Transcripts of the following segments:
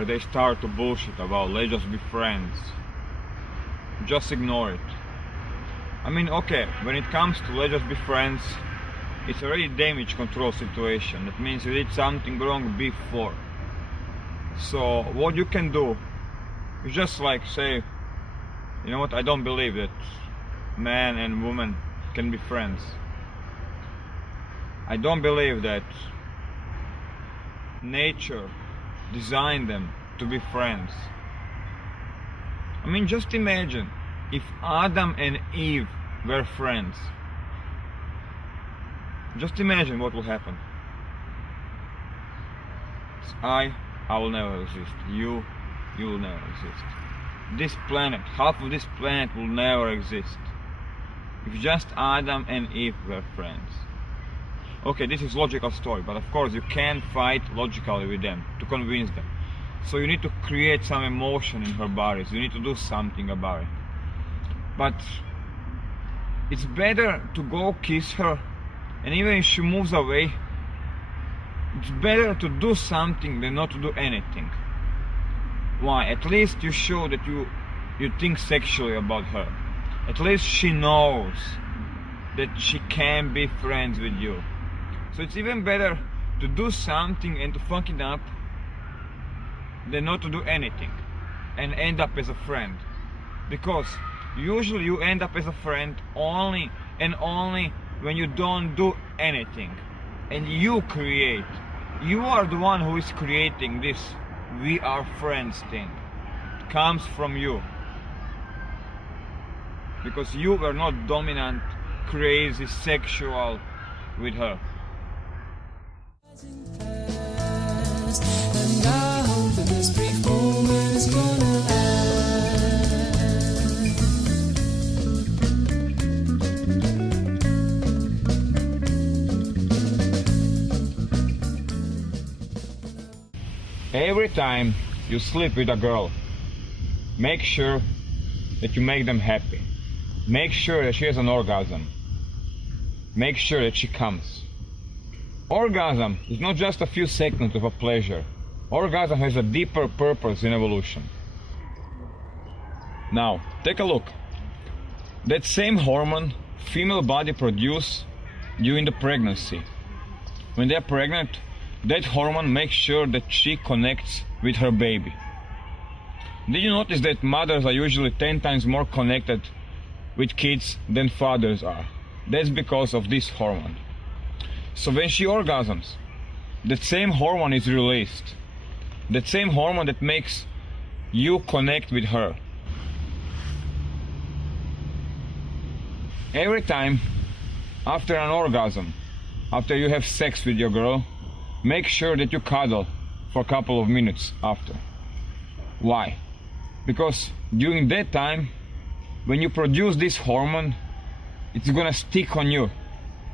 whenever they start to bullshit about let's just be friends, just ignore it. I mean, okay, when it comes to let's just be friends, it's already damage control situation. That means you did something wrong before. So what you can do is just like say, you know what, I don't believe that man and woman can be friends. I don't believe that nature designed them to be friends. I mean, just imagine if Adam and Eve were friends. Just imagine what will happen. I will never exist. You will never exist. This planet, half of this planet will never exist if just Adam and Eve were friends. Okay, this is logical story, but of course you can't fight logically with them to convince them. So you need to create some emotion in her bodies. You need to do something about it. But it's better to go kiss her, and even if she moves away, it's better to do something than not to do anything. Why? At least you show that you think sexually about her. At least she knows that she can be friends with you. So it's even better to do something and to fuck it up than not to do anything and end up as a friend. Because usually you end up as a friend only and only when you don't do anything and you create. You are the one who is creating this "we are friends" thing. It comes from you. Because you were not dominant, crazy, sexual with her. And I hope that this brief moment is gonna Every time you sleep with a girl, make sure that you make them happy. Make sure that she has an orgasm. Make sure that she comes. Orgasm is not just a few seconds of a pleasure. Orgasm has a deeper purpose in evolution. Now, take a look. That same hormone female body produce during the pregnancy. When they're pregnant, that hormone makes sure that she connects with her baby. Did you notice that mothers are usually 10 times more connected with kids than fathers are? That's because of this hormone. So when she orgasms, that same hormone is released. That same hormone that makes you connect with her. Every time after an orgasm, after you have sex with your girl, make sure that you cuddle for a couple of minutes after. Why? Because during that time, when you produce this hormone, it's gonna stick on you.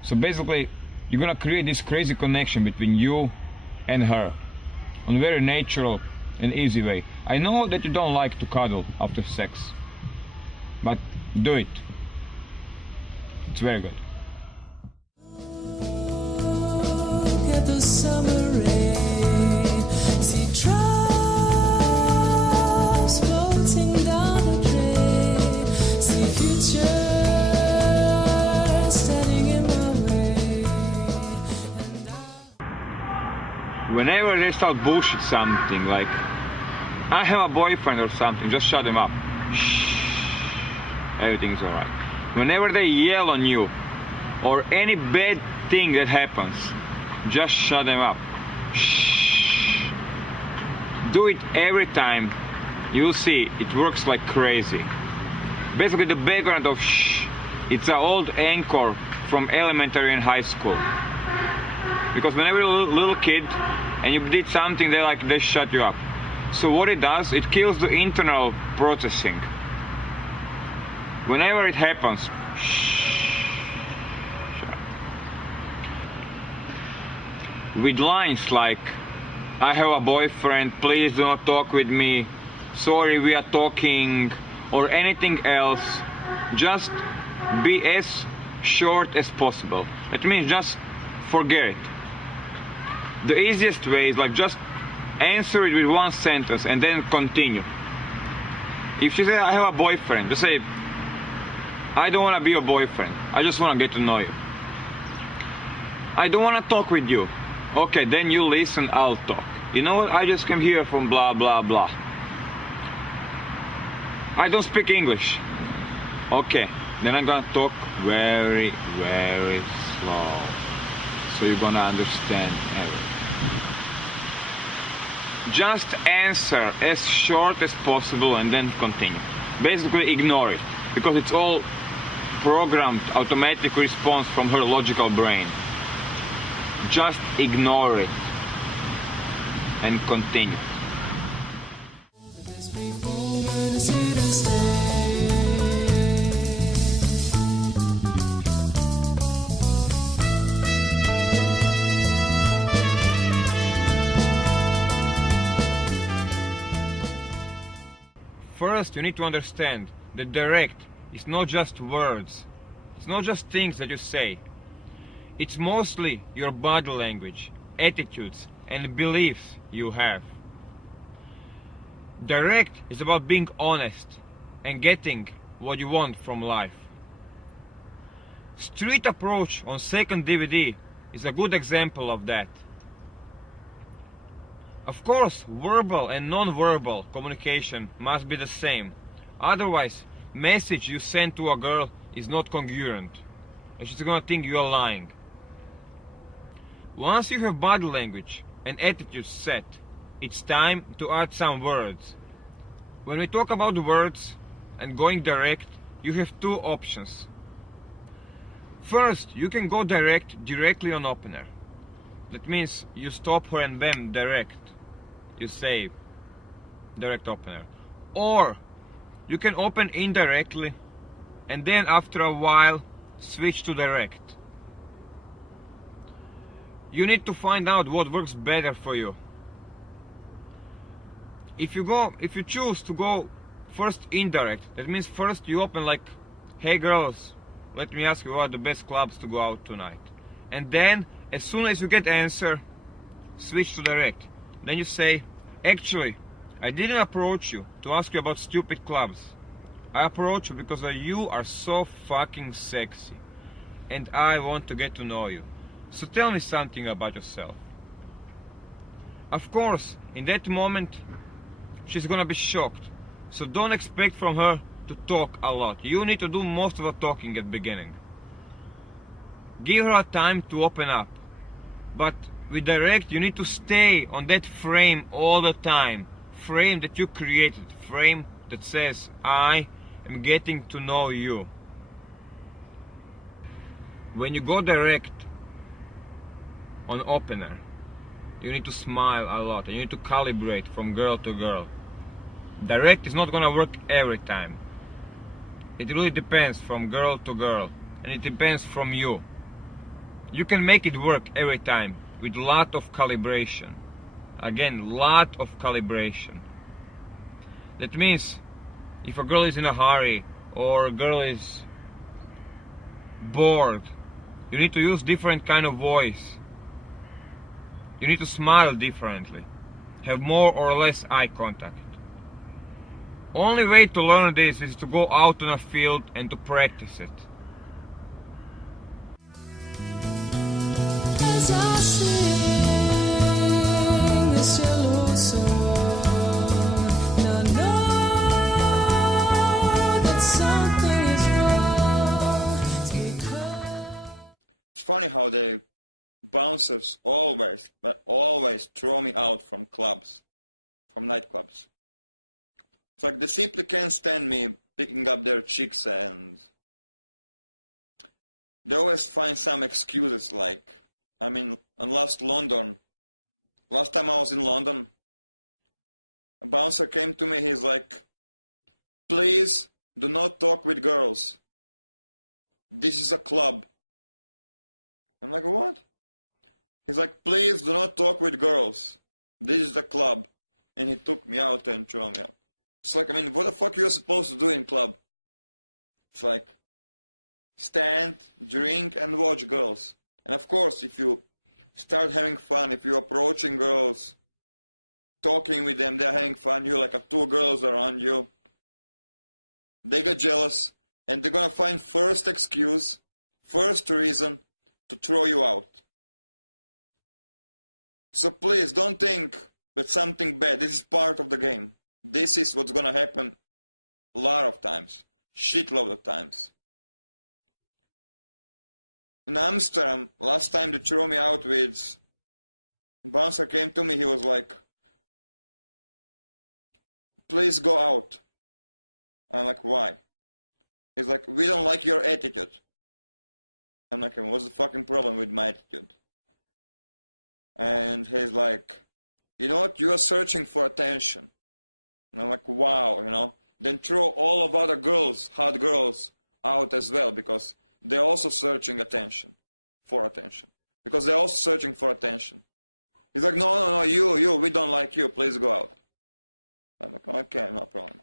So basically, you're gonna create this crazy connection between you and her in a very natural and easy way. I know that you don't like to cuddle after sex, but do it. It's very good. get the summer rain. See drops floating down the drain. See future standing in my way. Whenever they start bullshit something like I have a boyfriend or something, just shut them up. Shh. Everything's alright. Whenever they yell on you or any bad thing that happens, just shut them up. Shh. Do it every time. You'll see it works like crazy. Basically the background of shh, it's an old anchor from elementary and high school. Because whenever you're a little kid and you did something, they shut you up. So what it does, it kills the internal processing. Whenever it happens, shh. With lines like, I have a boyfriend, please do not talk with me, sorry we are talking, or anything else, just be as short as possible. It means just forget it. The easiest way is like just answer it with one sentence and then continue. If she says, I have a boyfriend, just say, I don't want to be your boyfriend. I just want to get to know you. I don't want to talk with you. Okay, then you listen, I'll talk. You know what? I just came here from blah, blah, blah. I don't speak English. Okay, then I'm gonna talk very, very slow. So you're gonna understand everything. Just answer as short as possible and then continue. Basically ignore it, because it's all programmed automatic response from her logical brain. Just ignore it and continue. First, you need to understand that direct is not just words. It's not just things that you say. It's mostly your body language, attitudes, and beliefs you have. Direct is about being honest and getting what you want from life. Street Approach on second DVD is a good example of that. Of course, verbal and non-verbal communication must be the same. Otherwise, message you send to a girl is not congruent, and she's gonna think you are lying. Once you have body language and attitude set, it's time to add some words. When we talk about words and going direct, you have two options. First, you can go directly on opener. That means you stop her and bam, direct. You say direct opener. Or you can open indirectly and then after a while switch to direct. You need to find out what works better for you. If you choose to go first indirect, that means first you open like, hey girls, let me ask you what are the best clubs to go out tonight. And then as soon as you get answer, switch to direct. Then you say, actually, I didn't approach you to ask you about stupid clubs. I approached you because you are so fucking sexy and I want to get to know you. So tell me something about yourself. Of course, in that moment, she's gonna be shocked. So don't expect from her to talk a lot. You need to do most of the talking at the beginning. Give her a time to open up. But with direct, you need to stay on that frame all the time. Frame that you created. Frame that says, I am getting to know you. When you go direct on opener, you need to smile a lot. You need to calibrate from girl to girl. Direct is not gonna work every time. It really depends from girl to girl. And it depends from you. You can make it work every time with lot of calibration. Again, lot of calibration. That means if a girl is in a hurry or a girl is bored, you need to use different kind of voice. You need to smile differently. Have more or less eye contact. Only way to learn this is to go out on a field and to practice it. As I sing this yellow song, I know that something is wrong. It's funny how the bouncers always throw me out from clubs, from nightclubs. It's like they simply can't stand me picking up their chicks, and they always find some excuses like, I mean, last time I was in London, a bouncer came to me, he's like, please do not talk with girls. This is a club. I'm like, what? He's like, please do not talk with girls. This is a club. And he took me out and threw me out. It's like, I mean, what the fuck are you supposed to do in club? It's like, stand, drink, and watch girls. And of course, if you start having fun, if you're approaching girls talking with them, they're having fun, you're like two girls around you. They get jealous, and they're gonna find first excuse, first reason to throw you out. So please don't think that something bad. This is part of the game. This is what's gonna happen a lot of times, shitload of times. In Amsterdam, last time they threw me out with, bouncer came to me, he was like, please go out. I'm like, why? He's like, we don't like your attitude. I'm like, what's the fucking problem with my attitude? And he's like, you know what, you are searching for attention. And I'm like, wow, you know. Then throw all of other girls, hot girls, out as well, because they're also searching for attention. Because they're also searching for attention. He's like, no, you, we don't like you, please go out. I'm like, okay, no problem.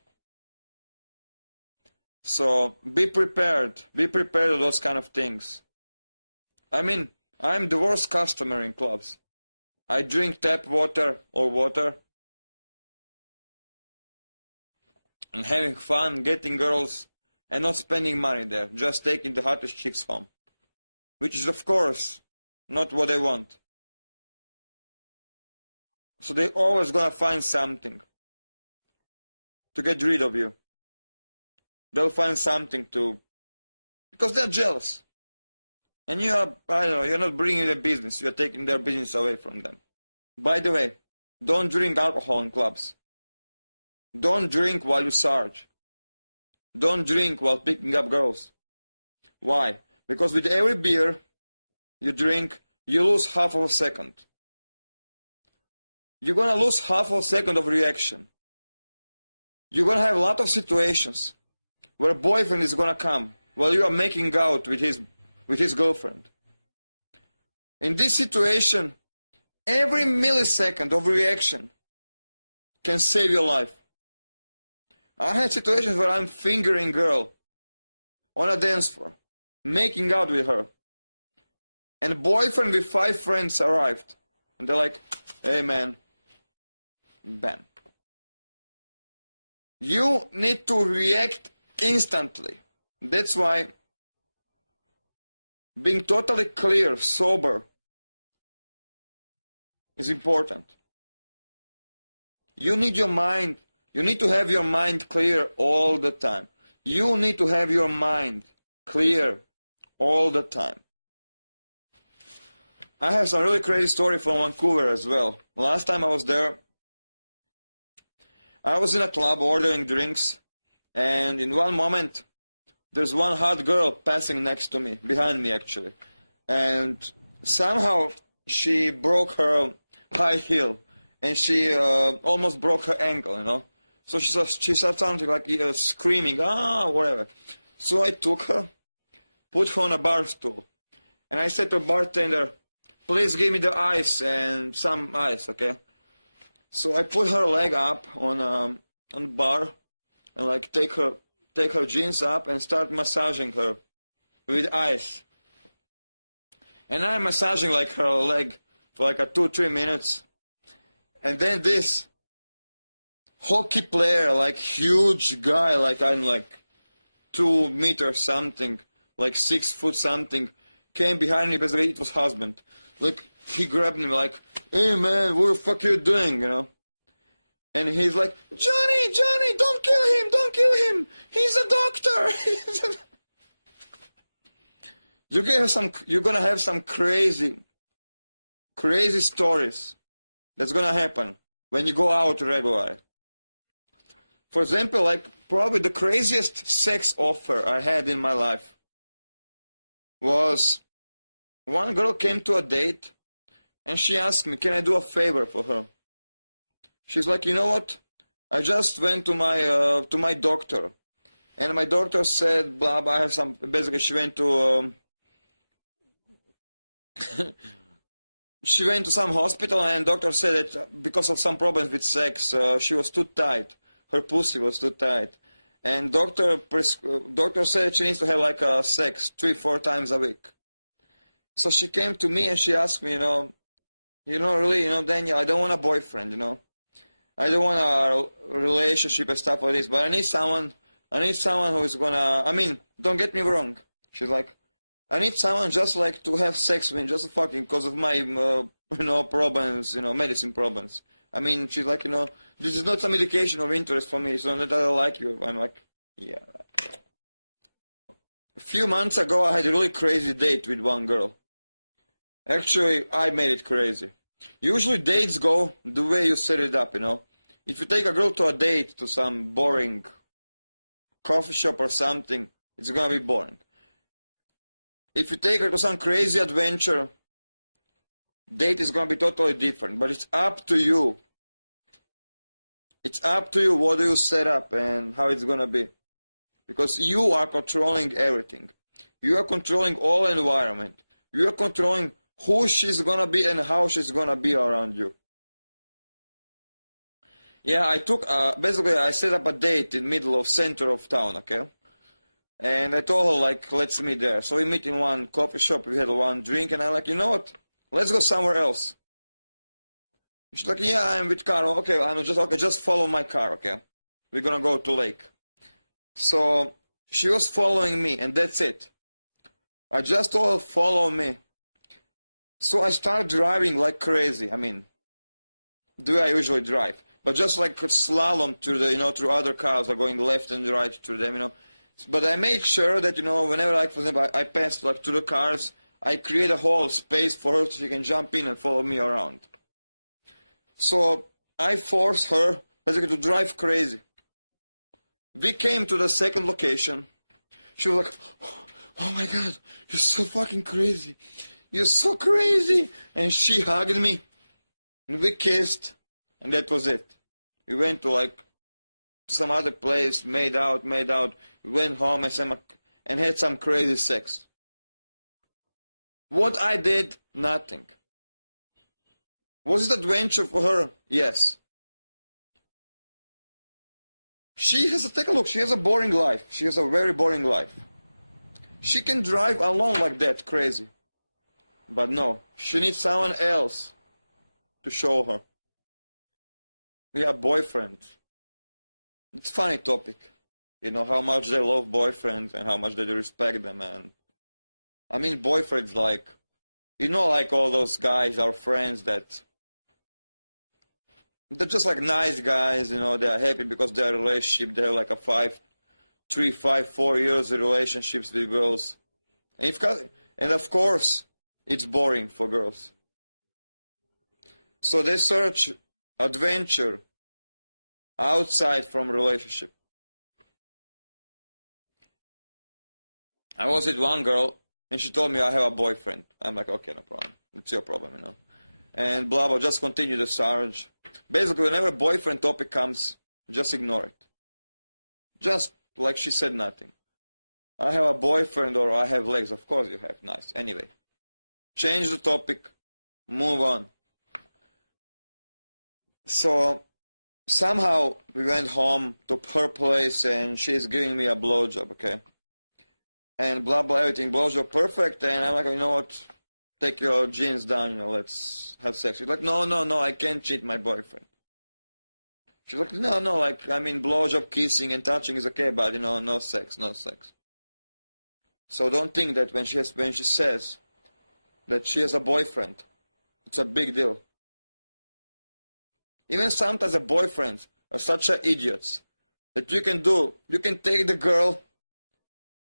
So be prepared of those kind of things. I mean, I'm the worst customer in clubs. I drink tap water or water and having fun, getting girls, and not spending money there, just taking the hottest chicks home. Which is, of course, not what I want. So they're always gonna find something to get rid of you. They'll find something to, because they're jealous. And you are, I don't know, you're not bringing their business, you're taking their business away from them. By the way, don't drink alcohol in clubs. Don't drink while you sarge. Don't drink while picking up girls. Why? Because with every beer you drink, you lose half of a second. You're gonna lose half of a second of reaction. You're gonna have a lot of situations where a boyfriend is gonna come while you are making out with his girlfriend. In this situation, every millisecond of reaction can save your life. I had situations where I'm fingering girl on a dance floor, making out with her. And a boyfriend with 5 friends arrived. And they're like, hey man, bam. You need to react instantly. That's why being totally clear, sober, is important. You need your mind, you need to have your mind clear all the time. You need to have your mind clear all the time. I have some really crazy story from Vancouver as well. Last time I was there, I was in a club ordering drinks, and in one moment, there's one hot girl passing next to me, behind me actually. And somehow she broke her high heel, and she almost broke her ankle, you know. So she said something like screaming, whatever. So I took her, put her on a bar stool, and I said to the bartender, please give me the ice and some ice, okay? So I put her leg up on the bar, and like take her jeans up and start massaging her with ice. And I'm massaging like her leg for like 2-3 minutes. And then this hockey player, like huge guy, like I'm like 2 meters something, like 6 foot something, came behind me. Basically, it was husband. Like he grabbed me like, hey man, what the fuck you doing, you know? And he's like, Johnny, don't kill him, he's a doctor. You're gonna have some crazy stories that's gonna happen when you go out regularly. For example, like probably the craziest sex offer I had in my life was one girl came to a date and she asked me, can I do a favor for her? She's like, you know what? I just went to my doctor, and my doctor said, blah blah. I have some. Basically, she went to she went to some hospital, and doctor said that because of some problems with sex, she was too tight. Her pussy was too tight, and doctor said she needs to have like sex 3-4 times a week. So she came to me and she asked me, really, Daniel, I don't want a boyfriend, I don't want a relationship and stuff like this, but I need someone who's gonna, I mean, don't get me wrong. She's like, I need someone just like to have sex with, just fucking because of my, problems, medicine problems. I mean, she's like, this is not some indication of interest for me, so that I don't like you. I'm like, yeah, right. A few months ago, I had a really crazy date with one girl. Actually, I made it crazy. Usually dates go the way you set it up, If you take a girl to a date to some boring coffee shop or something, it's gonna be boring. If you take her to some crazy adventure, date is gonna be totally different, but it's up to you. It's up to you what do you set up and how it's gonna be. Because you are controlling everything. You are controlling all environment. You are controlling who she's gonna be and how she's gonna be around you. Yeah, basically I set up a date in middle of center of town, okay? And I told her, like, let's meet there. So we meet in one coffee shop, we had one drink, and I'm like, you know what? Let's go somewhere else. She's like, yeah, I'm with car. Okay, just follow my car, okay? We're gonna go to lake. So she was following me, and that's it. I just told her, follow me. So I started driving like crazy. I mean, the way I usually drive. But just like slalom through other cars, like going left and right through them, But I made sure that, whenever, like, for example, I passed, like, through the cars, I create a whole space for her so she can jump in and follow me around. So I forced her, basically, to drive crazy. We came to the second location. She was like, oh my God, you're so fucking crazy. You're so crazy. And she hugged me. And we kissed. And that was it. We went to, like, some other place, made out. We went home and had some crazy sex. What I did, nothing. Was it adventure for her? Yes. Take a look, she has a boring life. She has a very boring life. She can drive alone like that, crazy. But no, she needs someone else to show her. We have boyfriends. It's a funny topic. How much they love boyfriends and how much they respect them. And I mean, boyfriends, like, like all those guys, our friends that they're just like nice guys, they are happy because their relationship, they have like a 4 years of relationships with girls. And of course, it's boring for girls. So they search adventure outside from relationship. I was with one girl, and she told me I have a boyfriend. I'm like, okay, no problem. It's your problem, And blah, blah, just continue the search. Basically, whenever boyfriend topic comes, just ignore it. Just like she said nothing. I have a boyfriend or I have legs. Of course you have. Nice. Anyway, change the topic, move on. So somehow we went home to her place and she's giving me a blowjob, okay? And blah, blah, everything, blowjob perfect. And I'm like, you know what? Take your jeans down, let's have sex. She's like, no, I can't cheat my boyfriend. She's like, no, like, I mean, blowjob, kissing and touching is okay, but, no sex. So don't think that when she says that she has a boyfriend, it's a big deal. Even sometimes the boyfriends are such idiots that you can take the girl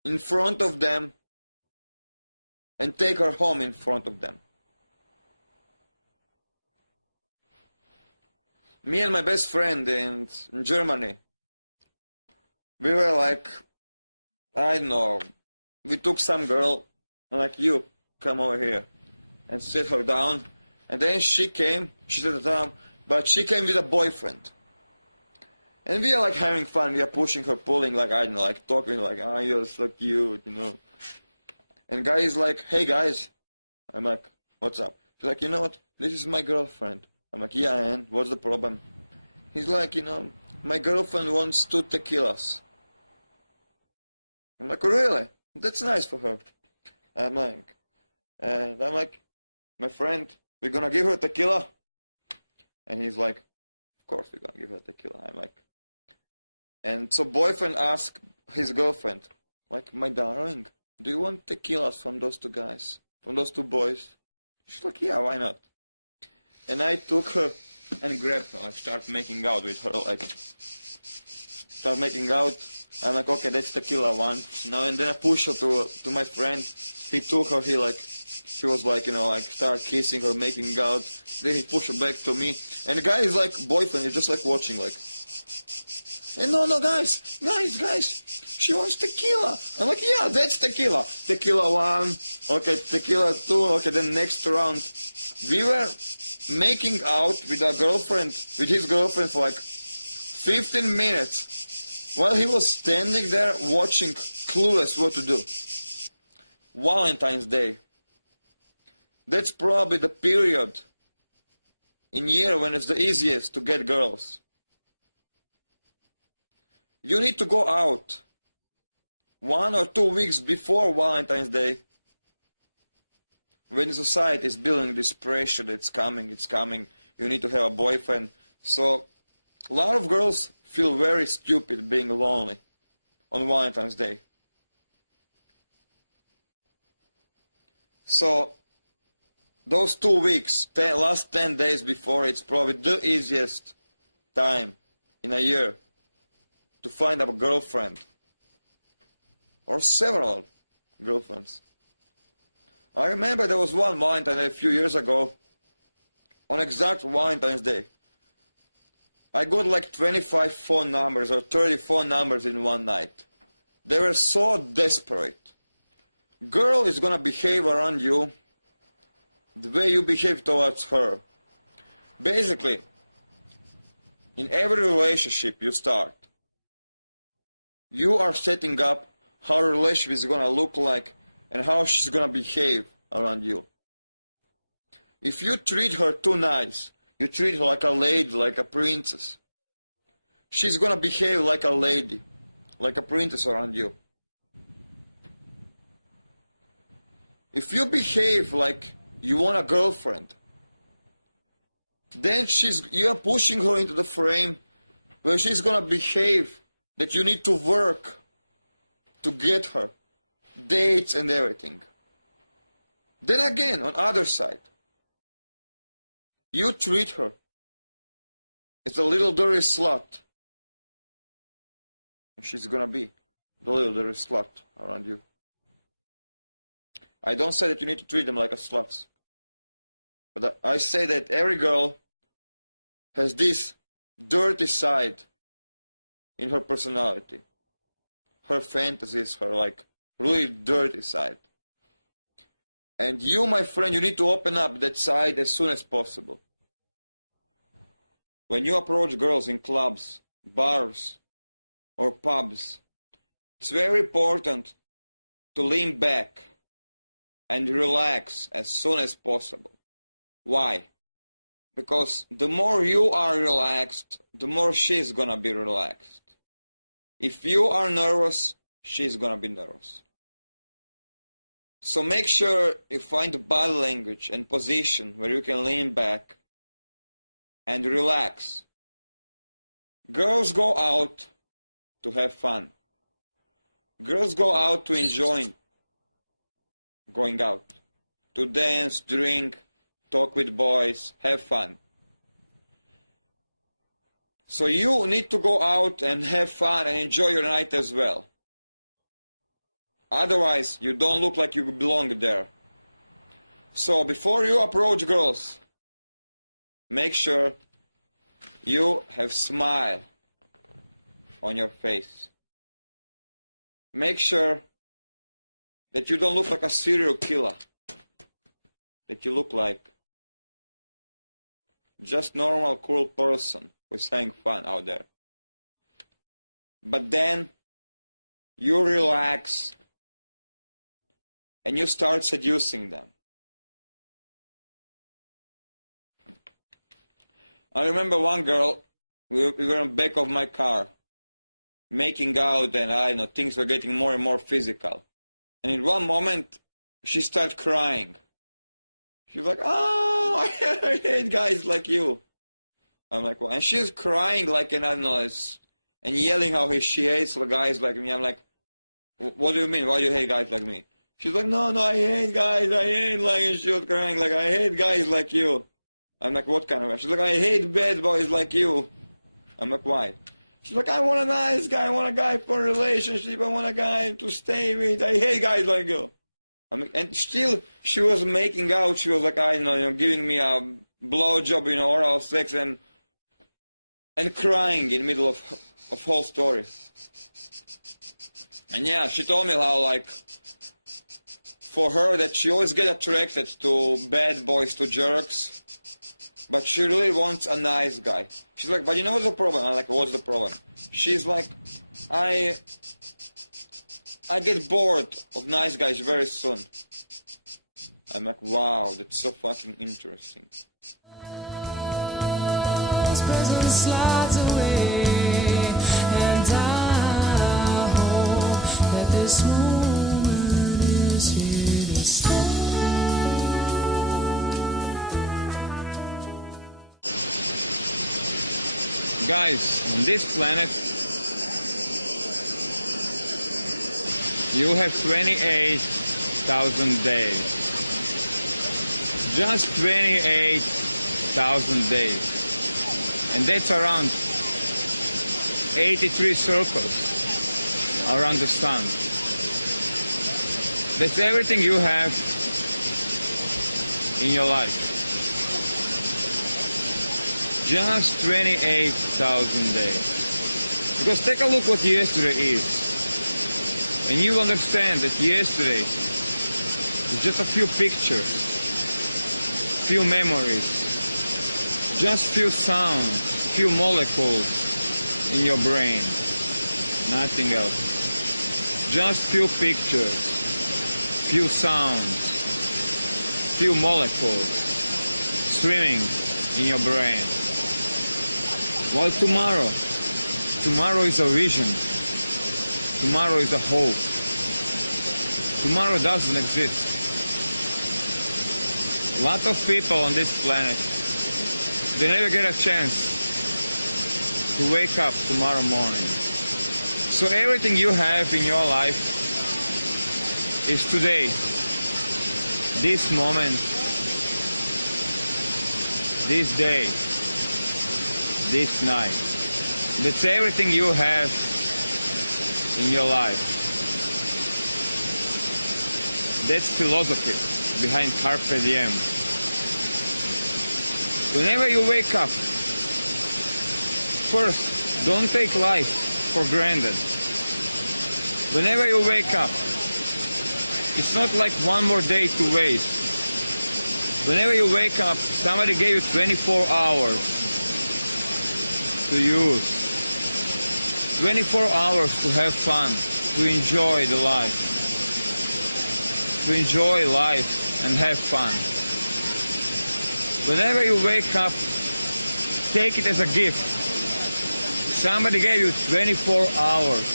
in front of them and take her home in front of them. Me and my best friend in Germany, we were like, I don't know, we took some girl, and like, you, come over here, and sit her down, and then she sat her down, but she came with a boyfriend. And we are like having fun, we are pushing her, pulling, like, I don't know, like talking, like, oh, you're so cute, And guy is like, hey guys. I'm like, what's up? She's like, you know what? This is my girlfriend. I'm like, yeah, and what's the problem? He's like, my girlfriend wants 2 tequilas. I'm like, really? That's nice for her. I'm like, my friend, we're gonna give her tequila? And he's like, course we're gonna give her tequila. I'm like, and so boyfriend asked his girlfriend, like, my darling, do you want tequilas from those two guys, from those two boys? She's like, yeah, why not? And I took her and grabbed her, like, start making out with her, like, start making out. I'm like, okay, that's tequila one. Now and then I push her to my friend. He took her, he was like, you know, like, start kissing her, making out. Then he pushed her back to me. And the guy is like, boyfriend, he's just like watching, like, and no, guys, she wants tequila. I'm like, yeah, that's tequila. Tequila one, okay, tequila two, okay, then next round. We were making out with his girlfriend for like 15 minutes while he was standing there watching, clueless what to do. Valentine's Day. That's probably the period in year when it's the easiest to get girls. You need to go out 1 or 2 weeks before Valentine's Day, when society is building this pressure that it's coming, you need to have a boyfriend. So a lot of girls feel very stupid being lonely on Valentine's Day. So those 2 weeks, last 10 days before, it's probably the easiest time in a year to find a girlfriend, or several girlfriends. I remember there was one Valentine a few years ago, on exact Valentine's Day. I got like 25 phone numbers or 30 phone numbers in one night. They were so desperate. Girl is gonna behave around you the way you behave towards her. Basically, in every relationship you start, you are setting up how a relationship is gonna look like and how she's gonna behave around you. If you treat her too nice, you treat her like a lady, like a princess, she's gonna behave like a lady, like a princess around you. If you behave like you want a girlfriend, then you are pushing her into the frame where she's gonna behave that you need to work to get her, dates and everything. Then again, on other side, you treat her as a little dirty slut, and she's gonna be the little dirty slut around you. I don't say that you need to treat them like a slut, but I say that every girl has this dirty side in her personality, her fantasies, her like really dirty side. And you, my friend, you need to open up that side as soon as possible. When you approach girls in clubs, bars, or pubs, it's very important to lean back and relax as soon as possible. Why? Because the more you are relaxed, the more she's gonna be relaxed. If you are nervous, she's gonna be nervous. So make sure you find body language and position where you can lean back and relax. Girls go out to have fun. Girls go out to enjoy going out, to dance, drink, talk with boys, have fun. So you need to go out and have fun and enjoy your night as well. Otherwise, you don't look like you belong there. So before you approach girls, make sure you have smile on your face. Make sure that you don't look like a serial killer. That you look like just normal, cool person who's having fun out there. But then you relax and you start seducing them. I remember one girl, we were on the back of my car, making out, and I know things were getting more and more physical. And in one moment, she started crying. She was like, "Oh, I hate guys like you." I'm like, what? And she's crying like an analyst and yelling how she hates the guys like me. I'm like, what do you mean? Why do you hate guys like me? She's like, no, I hate guys. I hate like, and she was crying like, I hate guys like you. I'm like, what kind of guy? She's like, I hate bad boys like you. I'm like, why? She's like, I want a nice guy. I want a guy for a relationship. I want a guy to stay with. I hate guys like you. I'm like, and still, she was making out. She was like, I don't know, giving me a blowjob, oral sex, and crying in the middle of whole story. And yeah, she told me how, like, for her that she always get attracted to bad boys, to jerks, but she really wants a nice guy. She's like, but you know what's the problem? I'm like, what's the problem? She's like, I get bored of nice guys very soon. I'm like, wow, that's so fucking interesting. Present slides away, and I hope that this moment is here to stay. Guys, on this planet, you have 28,000 days. Just 28,000 days. And that's around 83 circles around the sun. That's everything you have in your life. Just 28,000 days. Because take a look what yesterday is. And you understand that yesterday is just a few pictures, few memories, just few sounds, few molecules in your brain, nothing else. Just few pictures, few sounds, few molecules swimming in your brain. While tomorrow is a vision, tomorrow is a hope. Tomorrow doesn't exist. A lot of people on this planet, they never get a chance to wake up tomorrow morning. So everything you have in your life is today, this moment, this day, this night. That's everything you have in your life. That's philosophy behind Carpe Diem. Whenever you wake up, first, don't take life for granted. Whenever you wake up, it's not like one more day to waste. Whenever you wake up, somebody gave you 24 hours to use. 24 hours to have fun, to enjoy the life. To enjoy life and have fun. Whenever you wake up, take it as a gift. Somebody gave you 24 hours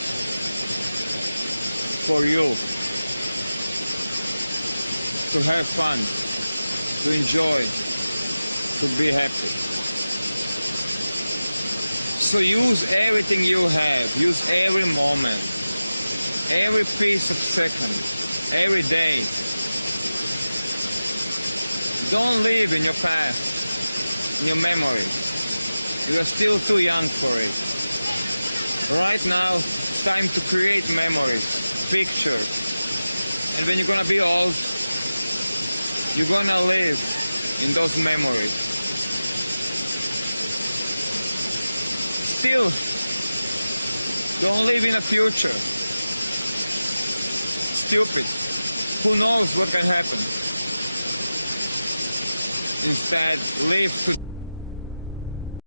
for you to have fun, to enjoy, to be happy. So use everything you have, use every moment, every piece of second, every day. Don't live in your past, in your memory. You are still too young for it. Right now, it's time to create memories, pictures. And when you're gonna be old, you're gonna live in those memories. Still, don't live in the future. Stupid. Who knows what can happen? Instead, live today.